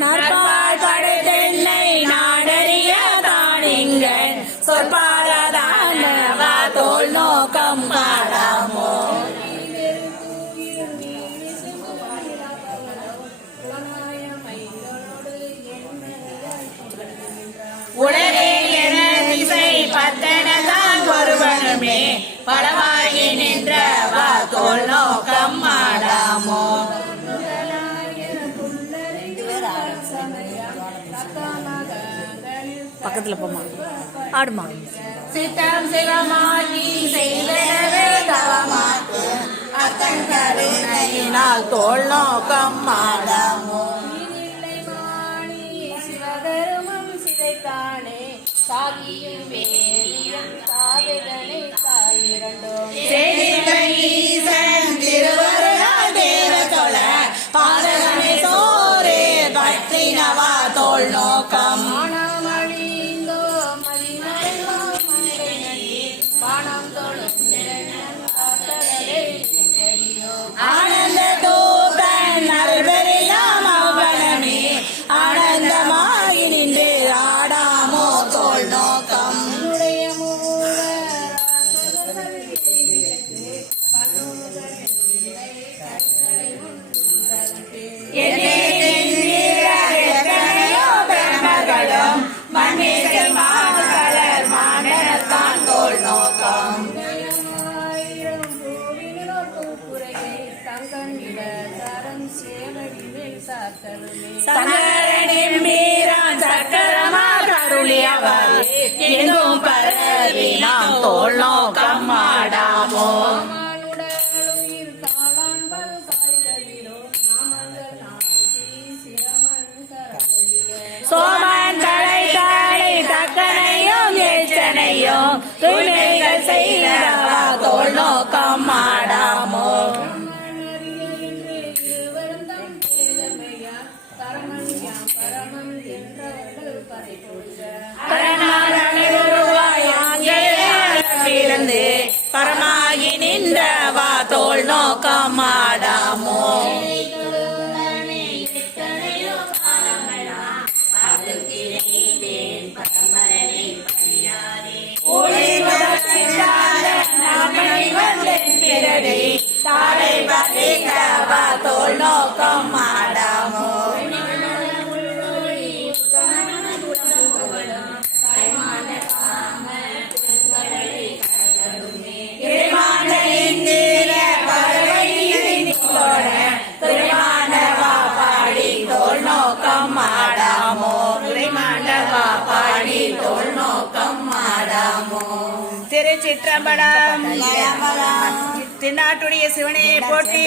நற்பா நின்ற வா தோல் நோக்கம் மாடாமோ பக்கத்துல போமா ஆடுமா? சித்தம் சிவமாகி செய்தவே தவமாக்கு. அத்தன் கருணையினால் தோல் நோக்கம் மாடாமோ சிவதருமம் சிதைத்தானே? சாகியும் வேலியும் சாவிதனை தோல் நோக்கம் மானமழிந்தோ மதிமறைந்தோ வானம் தொழும் ஆனந்த தூதன் அருள்பெரியாம் அவ்வளமே ஆனந்தமாகி நின்று ஆடாமோ தோல் நோக்கம் சேவடி மீரான் சக்கரமா கருளியவர் எங்கும் பரவி நாம் தோல் நோக்கம் ஆடாமோ சோமன் தலை தாளை தக்கனையும் எச்சனையும் செய்தவா தோல் நோக்கம் பரமாகி நின்றவா தோல் நோக்கம் ஆடாமோ தாரை தோல் நோக்கம் திருச்சிற்றம்பலம் திருநாட்டுடைய சிவனையை போற்றி.